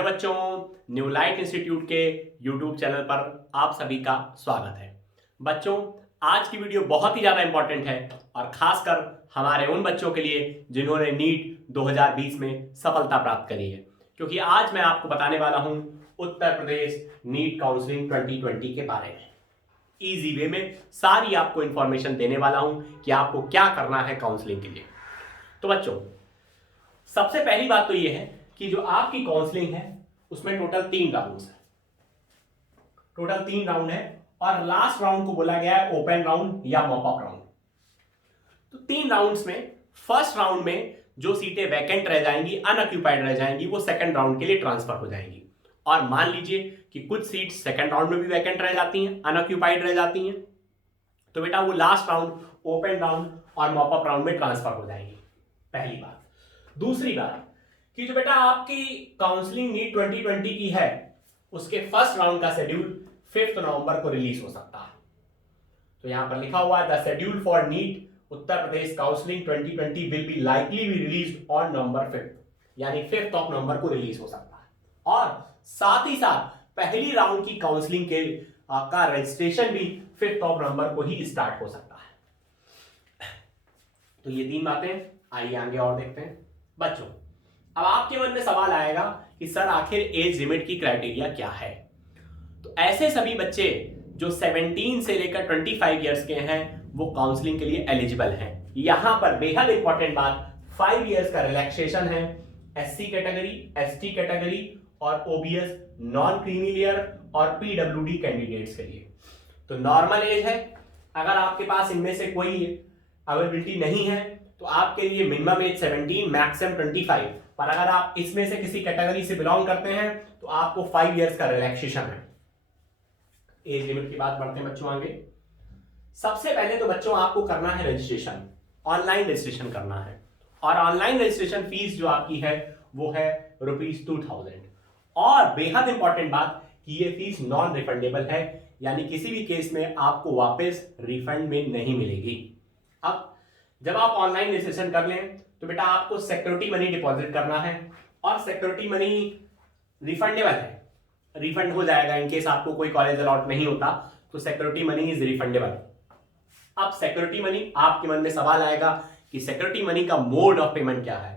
Hello बच्चों, new light institute के YouTube channel पर आप सभी का स्वागत है। बच्चों, आज की वीडियो बहुत ही ज़्यादा इंपॉर्टेंट है और खासकर हमारे उन बच्चों के लिए जिन्होंने नीट 2020 में सफलता प्राप्त करी है, क्योंकि आज मैं आपको बताने वाला हूं उत्तर प्रदेश नीट काउंसलिंग 2020 के बारे में। ईजी वे में सारी आपको इंफॉर्मेशन देने वाला हूं कि आपको क्या करना है काउंसलिंग के लिए। तो बच्चों, सबसे पहली बात तो यह है कि जो आपकी काउंसलिंग है उसमें टोटल 3 राउंड्स है। टोटल 3 राउंड है और लास्ट राउंड को बोला गया है ओपन राउंड या मॉप अप राउंड। तो 3 राउंड्स में फर्स्ट राउंड में जो सीटें वैकेंट रह जाएंगी, अनऑक्यूपाइड रह जाएंगी, वो सेकंड राउंड के लिए ट्रांसफर हो जाएंगी। और मान लीजिए कि कुछ सीट सेकंड राउंड में भी वैकेंट रह जाती हैं, अनऑक्यूपाइड रह जाती हैं, तो बेटा वो लास्ट राउंड ओपन राउंड और मॉप अप राउंड में ट्रांसफर हो जाएंगी। पहली बात। दूसरी बात कि जो बेटा आपकी काउंसलिंग नीट 2020 की है उसके फर्स्ट राउंड का शेड्यूल 5 नवंबर को रिलीज हो सकता है। तो यहां पर लिखा हुआ है the schedule for NEET Uttar Pradesh counselling 2020 will be likely be released on November 5, यानी 5 नवंबर को रिलीज हो सकता है। और साथ ही साथ पहली राउंड की काउंसलिंग के का रजिस्ट्रेशन भी 5 नवंबर को ही स्टार्ट हो सकता है। तो ये 3 बातें, आइए आगे और देखते हैं। बच्चों, अब आपके मन में सवाल आएगा कि सर आखिर एज लिमिट की क्राइटेरिया क्या है। तो ऐसे सभी बच्चे जो 17 से लेकर 25 इयर्स के हैं वो काउंसलिंग के लिए एलिजिबल हैं। यहां पर बेहद इंपॉर्टेंट बात, 5 इयर्स का रिलैक्सेशन है एससी कैटेगरी, एसटी कैटेगरी और ओबीएस, नॉन क्रीमी लेयर और पीडब्ल्यूडी कैंडिडेट्स के लिए। तो नॉर्मल एज है, अगर आपके पास इनमें से कोई अवेलेबिलिटी नहीं है तो आपके लिए मिनिमम एज 17, मैक्सिमम 25। पर अगर आप इसमें से किसी कैटेगरी से बिलोंग करते हैं तो आपको 5 इयर्स का रिलैक्सेशन है। एज लिमिट की बात बढ़ते हैं बच्चों आगे। सबसे पहले तो बच्चों आपको करना है रजिस्ट्रेशन, ऑनलाइन रजिस्ट्रेशन करना है। और ऑनलाइन रजिस्ट्रेशन फीस जो आपकी है वो है ₹2000। और बेहद इंपॉर्टेंट बात कि ये फीस नॉन रिफंडेबल है, यानी किसी भी केस में आपको वापस रिफंड में नहीं मिलेगी। अब जब आप ऑनलाइन रजिस्ट्रेशन कर लें तो बेटा आपको सिक्योरिटी मनी डिपॉजिट करना है और सिक्योरिटी मनी रिफंडेबल है, रिफंड हो जाएगा इन केस आपको कोई कॉलेज अलॉट नहीं होता तो सिक्योरिटी मनी इज रिफंडेबल। अब सिक्योरिटी मनी, आपके मन में सवाल आएगा कि सिक्योरिटी मनी का मोड ऑफ पेमेंट क्या है।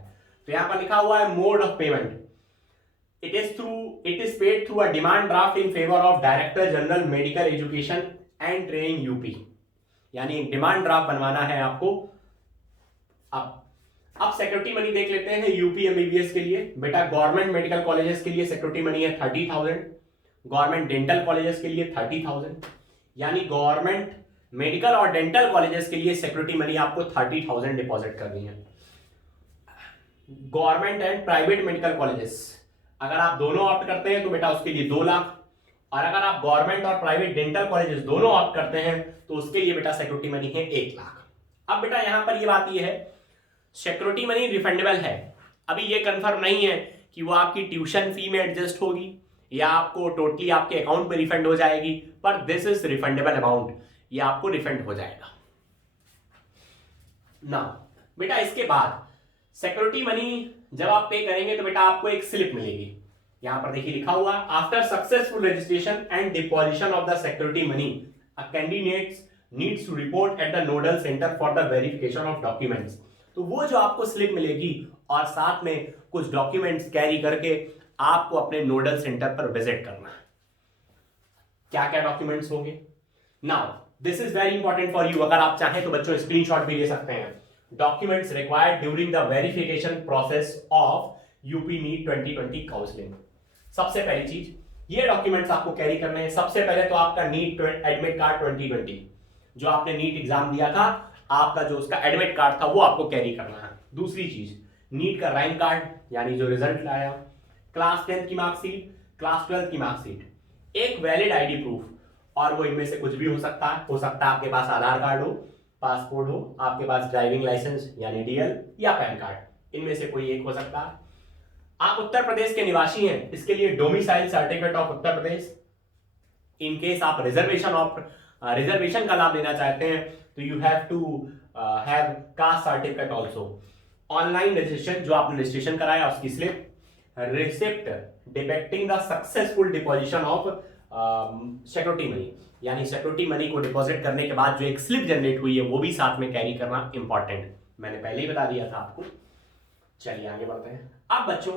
तो यहां पर लिखा हुआ है mode of payment, it is paid through a demand draft in favour of director general medical education and training UP, यानी डिमांड ड्राफ्ट बनवाना है आपको। अब सिक्योरिटी मनी देख लेते हैं यूपी एमबीबीएस के लिए। बेटा गवर्नमेंट मेडिकल कॉलेजेस के लिए सिक्योरिटी मनी है 30,000, गवर्नमेंट डेंटल कॉलेजेस के लिए 30,000, यानी गवर्नमेंट मेडिकल और डेंटल कॉलेजेस के लिए सिक्योरिटी मनी आपको 30,000 डिपॉजिट करनी है। Government and private medical colleges अगर आप दोनों ऑप्ट करते हैं तो बेटा उसके लिए 2 लाख, और अगर आप गवर्नमेंट और प्राइवेट डेंटल कॉलेजेस दोनों ऑप्ट करते हैं तो उसके लिए बेटा सिक्योरिटी मनी है 1 लाख। अब बेटा यहां पर ये बात ये है सिक्योरिटी मनी रिफंडेबल है। अभी ये कंफर्म नहीं है कि वो आपकी ट्यूशन फी में एडजस्ट होगी या आपको टोटली आपके अकाउंट में रिफंड हो जाएगी, पर दिस इज रिफंडेबल अमाउंट, ये आपको रिफंड हो जाएगा ना। बेटा इसके बाद सिक्योरिटी मनी जब आप पे करेंगे तो बेटा आपको एक स्लिप मिलेगी। यहां पर देखिए लिखा हुआ after successful registration and deposition of the security money a candidate needs to report at the nodal centre for the verification of documents. तो वो जो आपको स्लिप मिलेगी और साथ में कुछ डॉक्यूमेंट्स कैरी करके आपको अपने नोडल सेंटर पर विजिट करना है। क्या क्या डॉक्यूमेंट्स होंगे? Now this is very important for you, अगर आप चाहें तो बच्चों स्क्रीनशॉट भी ले सकते हैं। Documents required during the verification process of UP NEET 2020 counselling. सबसे पहली चीज, ये डॉक्यूमेंट्स आपको कैरी करने हैं। सबसे पहले तो आपका नीट एडमिट कार्ड 2020, जो आपने नीट एग्जाम दिया था, आपका जो उसका एडमिट कार्ड था वो आपको कैरी करना है। दूसरी चीज, नीट का रैंक कार्ड यानी जो रिजल्ट लाया, क्लास 10 की मार्कशीट, क्लास 12 की मार्कशीट, एक वैलिड आईडी प्रूफ, और वो इनमें से कुछ भी हो सकता है। आपके पास आधार कार्ड हो, पासपोर्ट हो, आपके पास ड्राइविंग लाइसेंस यानी डीएल या पैन कार्ड, इनमें से कोई एक हो सकता है। आप उत्तर प्रदेश के निवासी हैं, इसके लिए domicile certificate of Uttar Pradesh. In case आप रिजर्वेशन का लाभ लेना चाहते हैं तो you have to have caste certificate also. Online registration जो आपने रजिस्ट्रेशन कराया उसकी slip, receipt depicting the successful deposition of security money, यानी सिक्योरिटी मनी को डिपॉजिट करने के बाद जो एक स्लिप जनरेट हुई है वो भी साथ में कैरी करना इंपॉर्टेंट है। मैंने पहले ही बता दिया था आपको। चलिए आगे बढ़ते हैं। अब बच्चों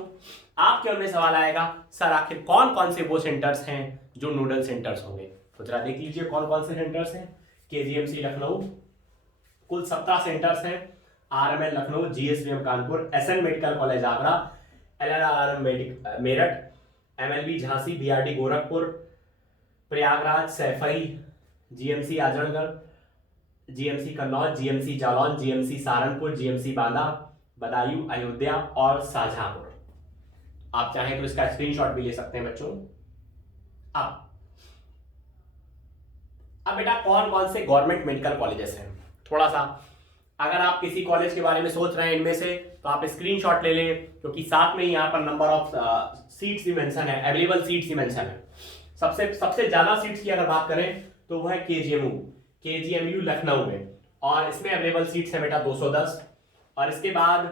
आपके मन में सवाल आएगा, सर आखिर कौन कौन से वो सेंटर्स हैं जो नोडल सेंटर्स होंगे? तो जरा देख लीजिए कौन कौन से सेंटर्स हैं। केजीएमसी लखनऊ, कुल 17 सेंटर्स हैं। RML Lucknow, GSVM Kanpur, SN medical college Agra, LNRM Meerut, MLB Jhansi, BRD Gorakhpur, Prayagraj, Saifai, GMC Azamgarh, GMC Kannauj, GMC Jalaun, GMC Saharanpur, GMC Banda, Budaun, Ayodhya और शाहजहांपुर। आप चाहें तो इसका स्क्रीनशॉट भी ले सकते हैं बच्चों। अब बेटा कौन कौन से गवर्नमेंट मेडिकल कॉलेजेस हैं, थोड़ा सा अगर आप किसी कॉलेज के बारे में सोच रहे हैं इनमें से तो आप स्क्रीनशॉट ले लें, क्योंकि साथ में ही यहाँ पर नंबर ऑफ सीट्स भी मेंशन है, अवेलेबल सीट्स ही मेंशन है। सबसे ज्यादा सीट्स की अगर बात करें तो वो है केजीएमयू लखनऊ में, और इसमें अवेलेबल सीट्स है बेटा 210। और इसके बाद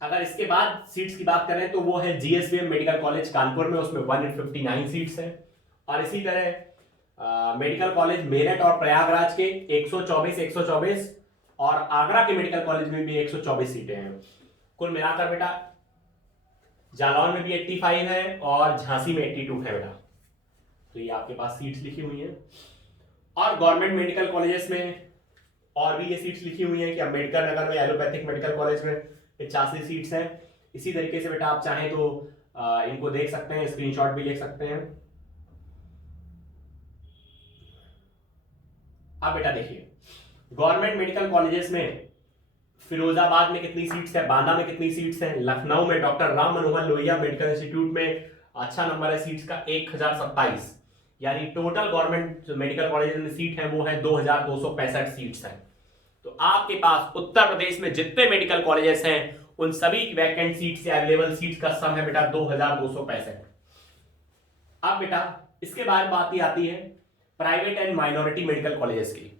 अगर इसके बाद सीट्स की बात करें तो वो है जीएसवीएम मेडिकल कॉलेज कानपुर में, उसमें 159 सीट्स है। और इसी तरह मेडिकल कॉलेज मेरठ और प्रयागराज के 124 और आगरा के मेडिकल कॉलेज में भी 124 सीटें हैं। कुल मिलाकर बेटा जालौन में भी 85 है और झांसी में 82 है बेटा। तो ये आपके पास सीट्स लिखी हुई हैं। और गवर्नमेंट मेडिकल कॉलेजेस में और भी ये सीट्स लिखी हुई हैं कि अम्बेडकर नगर में एलोपैथिक मेडिकल कॉलेज में 85 सीट्स हैं। इसी तरीके से बेटा आप चाहें तो इनको देख सकते हैं, स्क्रीनशॉट भी ले सकते हैं। अब बेटा देखिए गवर्नमेंट मेडिकल कॉलेजेस में फिरोजाबाद में कितनी सीट्स है, बांदा में कितनी सीट्स हैं, लखनऊ में doctor Ram Manohar Lohia medical institute में अच्छा नंबर है सीट्स का 1027, यानी टोटल गवर्नमेंट मेडिकल कॉलेज में सीट है वो है 2265 सीट्स हैं। तो आपके पास उत्तर प्रदेश में जितने मेडिकल कॉलेजेस हैं उन सभी वैकेंट सीट्स या अवेलेबल सीट्स का सम है बेटा 2265। अब बेटा इसके बाद बात ही आती है private and minority medical colleges की।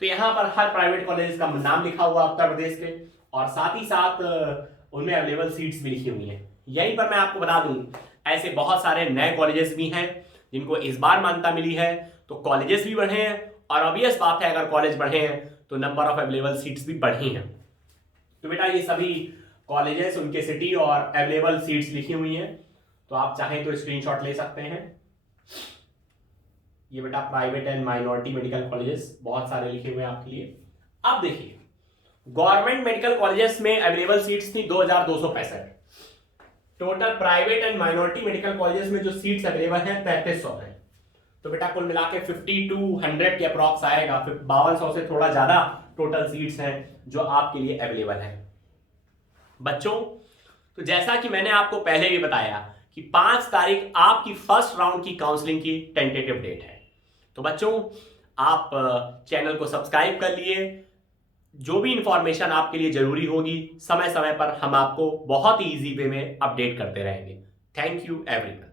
तो यहां पर हर प्राइवेट कॉलेज का नाम लिखा हुआ उत्तर प्रदेश के, और साथ ही साथ उनमें अवेलेबल सीट्स भी लिखी हुई हैं। यहीं पर मैं आपको बता दूं ऐसे बहुत सारे नए कॉलेजेस भी हैं जिनको इस बार मान्यता मिली है, तो कॉलेजेस भी बढ़े हैं, और ऑब्वियस बात है अगर कॉलेज बढ़े हैं तो नंबर ऑफ अवेलेबल सीट्स भी बढ़ी हैं। तो बेटा ये सभी कॉलेजेस उनके सिटी और अवेलेबल सीट्स लिखी हुई हैं, तो आप चाहें तो स्क्रीनशॉट ले सकते हैं। ये बेटा private and minority medical colleges बहुत सारे लिखे हुए हैं आपके लिए। अब देखिए गवर्नमेंट मेडिकल कॉलेजेस में अवेलेबल सीट्स थी 2265। Total private and minority medical colleges में जो सीट्स अवेलेबल हैं 3300 हैं। तो बेटा कुल मिला के 5200 के अप्रॉक्स आएगा, 5200 से थोड़ा ज्यादा टोटल सीट्स हैं जो आपके लिए अवेलेबल हैं। बच्चों तो जैसा कि मैंने आपको पहले भी बताया कि 5 तारीख आपकी फर्स्ट राउंड की काउंसलिंग की टेंटेटिव डेट है। तो बच्चों आप चैनल को सब्सक्राइब कर लिए, जो भी इंफॉर्मेशन आपके लिए जरूरी होगी समय समय पर हम आपको बहुत ही इजी वे में अपडेट करते रहेंगे। Thank you everyone.